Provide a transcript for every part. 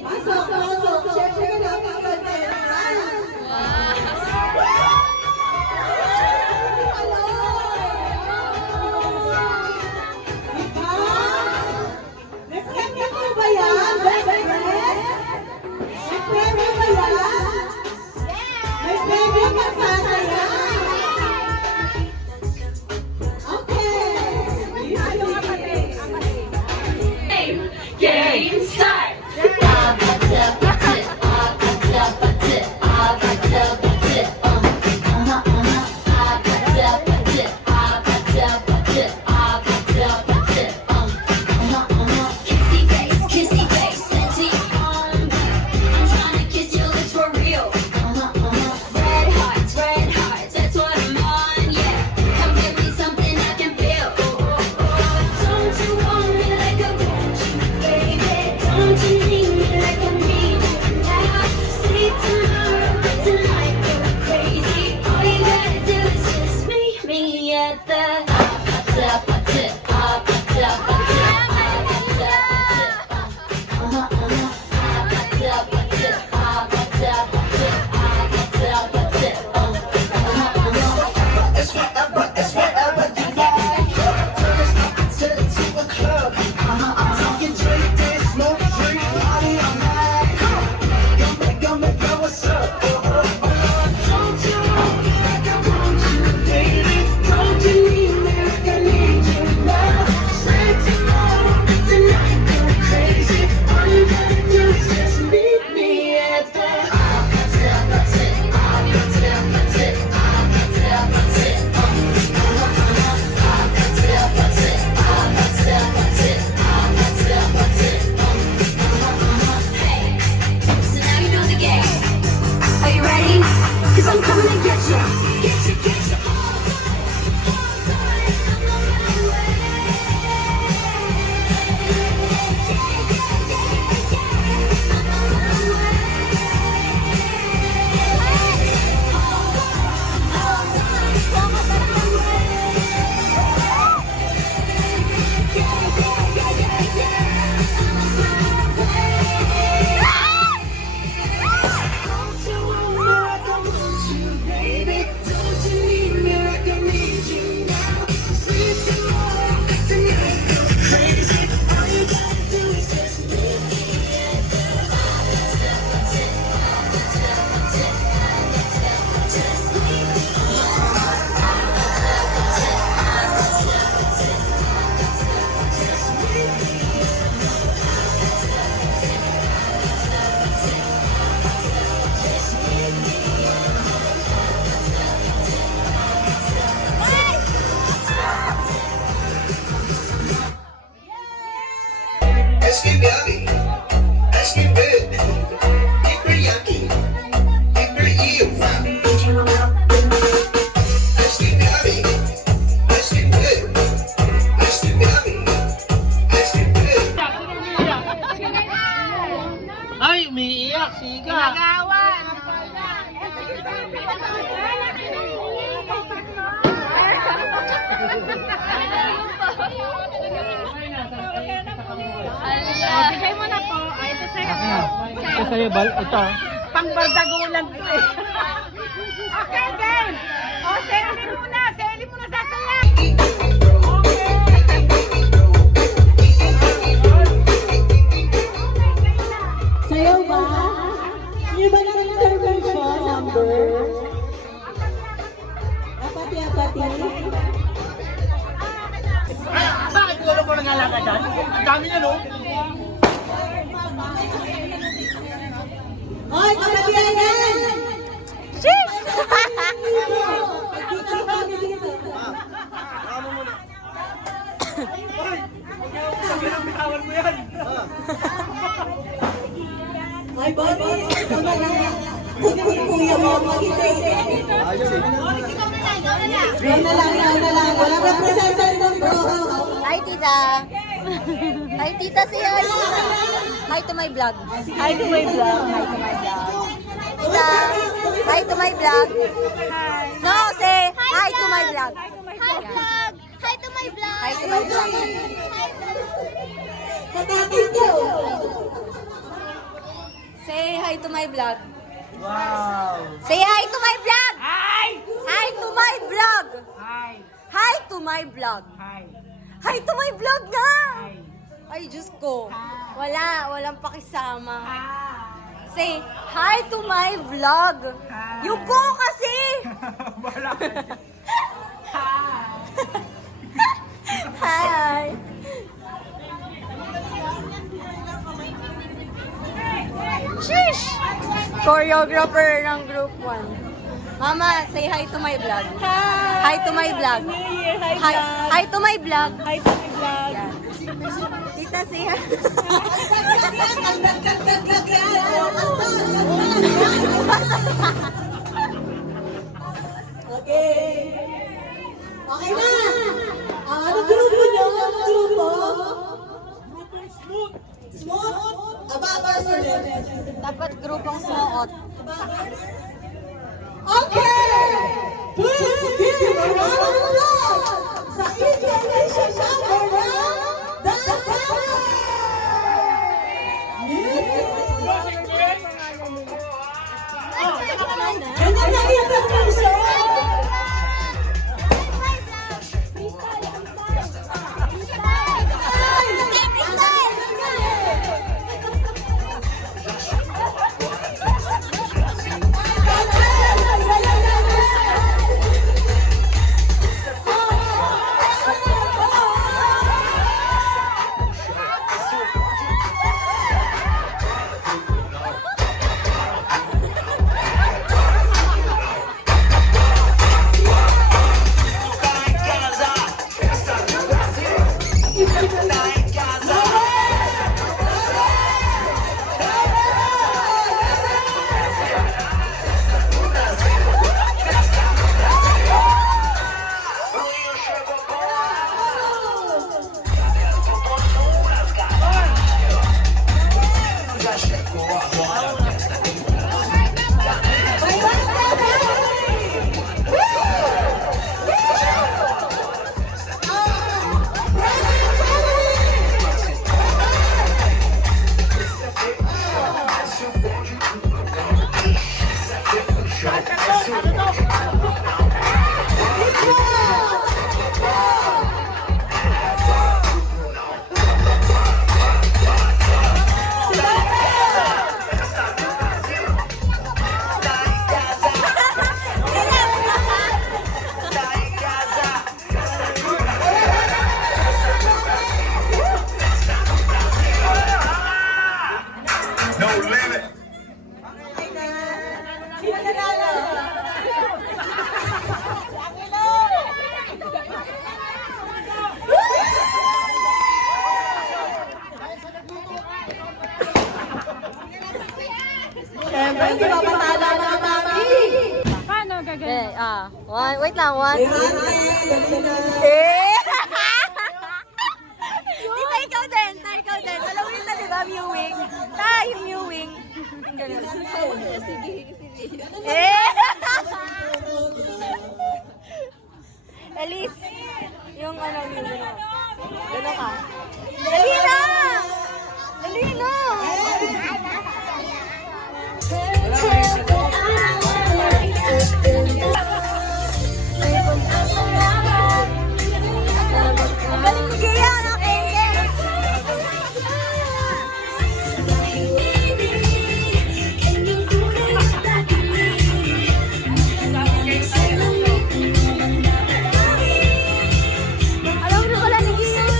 Pasok, pasok. Siyempre ka nakakapag-dance. May premyo ko ba yan? May premyo ba yan? May premyo magpasaya. Game start! Kissy face, sexy on. I'm trying to kiss your lips for real. Red hearts, that's what I'm on, yeah. Come give me something I can feel. Don't you want me like I want you, baby? Don't you need me like I need you now? Sleep tomorrow, but tonight go crazy. All you gotta do is just meet me at the It's whatever you like. Turn this up to a club. I'm talking drink, dance, smoke, drink, party all night. Come and go, what's up? Don't you want me like I want you, baby? Don't you need me like I need you now? Say tomorrow, tonight go crazy. All you gotta do is just meet me at the So now you know the game. Are you ready? Cause I'm coming to get you. Get you, get you. All time, I'm on my way. Don't you want me like I want you, baby? Don't you need me like I need you now? Sleep tomorrow, tonight go crazy. All you gotta do is just meet me at the Let's get yummy. Let's get good. Get pretty yucky. Get pretty evil. Let's get yummy. Let's get good. Let's get yummy. Let's get good. Ay, umiiyak, siga. Bigay mo na po. Ay, ito sa'yo. Ito sa'yo, ito. Pangbardagulan to eh. Okay, game. O, selling muna. Selling muna sa saya. Sayaw ba? Hindi ba ng intervention number? Apati-apati. Bakit wala mo nangalaga dyan? Ang dami na, no? Hoy, kapatian yan! Sheesh! Pagkita mo kami dito. Bitawan mo yan. Ay, Boris! Ito ba na? Kuya mo, mag-ibig. Ikaw na lang. Walang representative bro. Hi, tita. Hi, tita. Say hi. Hi to my vlog. Hi to my vlog. Hi to my vlog. Tita, hi to my vlog. Hi. No, say hi to my vlog. Hi vlog! Hi to my vlog! Hi to my vlog. Kapatid ko. hi to my vlog. Wow. Say hi to my vlog! Hi! Hi to my vlog! Hi! Hi to my vlog! Hi! Hi to my vlog nga! Hi! Ay, Diyos ko. Walang pakisama. Hi! Say, hi to my vlog! Hi. Yung ko kasi! Wala ka. Hi! Hi! Sheesh! Choreographer ng group 1. Mama, say hi to my vlog. Hi to my vlog. Hi to my vlog. Hi to my vlog. Yeah. Tita, say hi. Okay. Okay na. Anong grupo nyo? Anong grupo? Smooth. Smooth? Aba, sunod. Dapat grupong suot. Okay! Please give a round of applause sa Indian Summer ng Dapat! Ganda na introduction! Siyempre, hindi ba matala mga mami? Paano gagawin? Wait lang, one. Tita, ikaw din. Alam mo yun na, di ba, mewing? Yung mewing. Ganun. Sige. Elise, yung ano, mewing. Ganun ka. Dali na! Galing ni Gia, alam mo na pala ni Gia.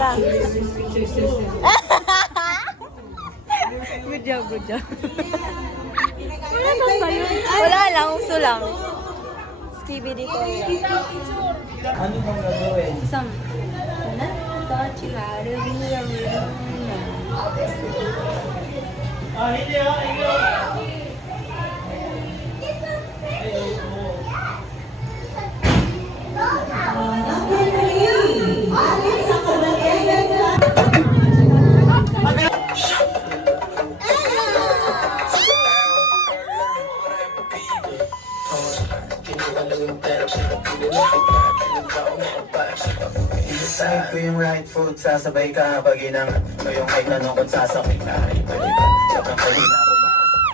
Tita. Good job, good job. Wala saan ba yun? Wala lang, uso lang. Skibidi ko. Ano bang gagawin? Isang, thought you had to be a real Side ko yung right foot, sasabay ka pag inangat ko yung kahit tanong kung sasakay ka. Iba-iba, kapag pwede na ako makasama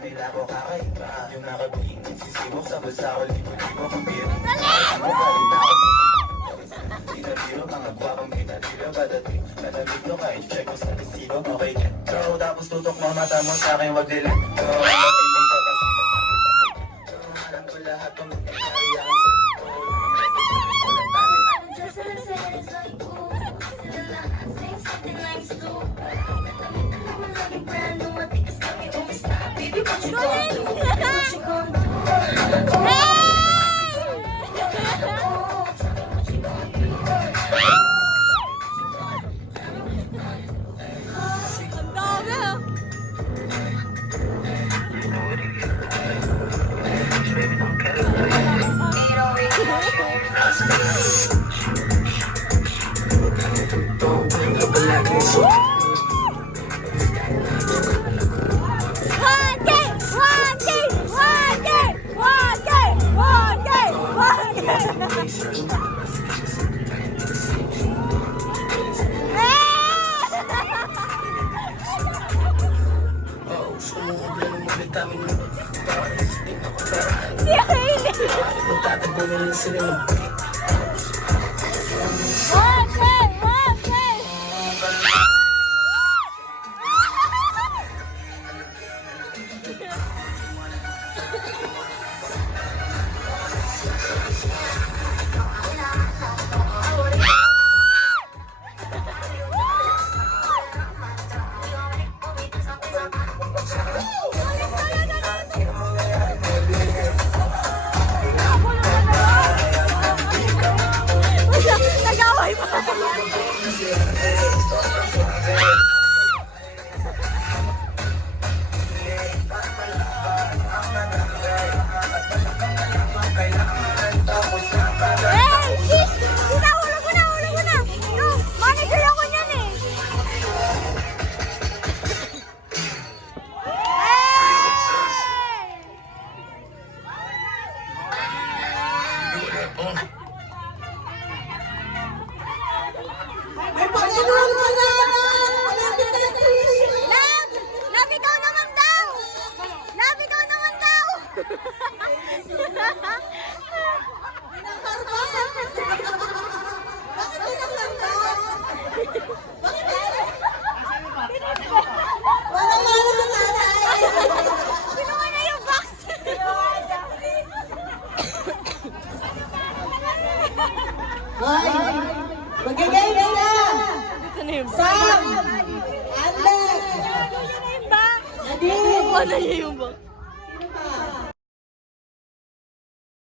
nila ako kakaiba. Yung nakabing, sisibok sa bulsa ko, libo-libo kong piring. Ano bali na ako tinatiro, mga gwapang pinatira. Padating, malamig no kahit check mo sa resibo. Okay, get go, tapos tutok mo mata mo sa akin, wag dilat go. Alam ko lahat ng nangyayari ako sa Just wanna say it's like, ooh, say something like stupid. I'm looking brand new, I think it's got me over stop. Baby, what you gonna do? What you gonna do? Oh, tell me what you gonna do. Ang dami ah. Si Hailey! Nag-away pa! Hey! Tita, hulog mo na! Hulog mo na! No, manager ako niyan eh! May pagkakulang ka na! Malapit na yung tuition! Love! Love, ikaw naman daw! Love, ikaw naman daw! Pinakarma! Bakit pinakarma? Walang malo sa tatay! Kinuha na yung box! Hoy! Mag-games na! Ito na yung box. Sam! Alex! Ito na yung box! Nadine! Kuha na niya yung box.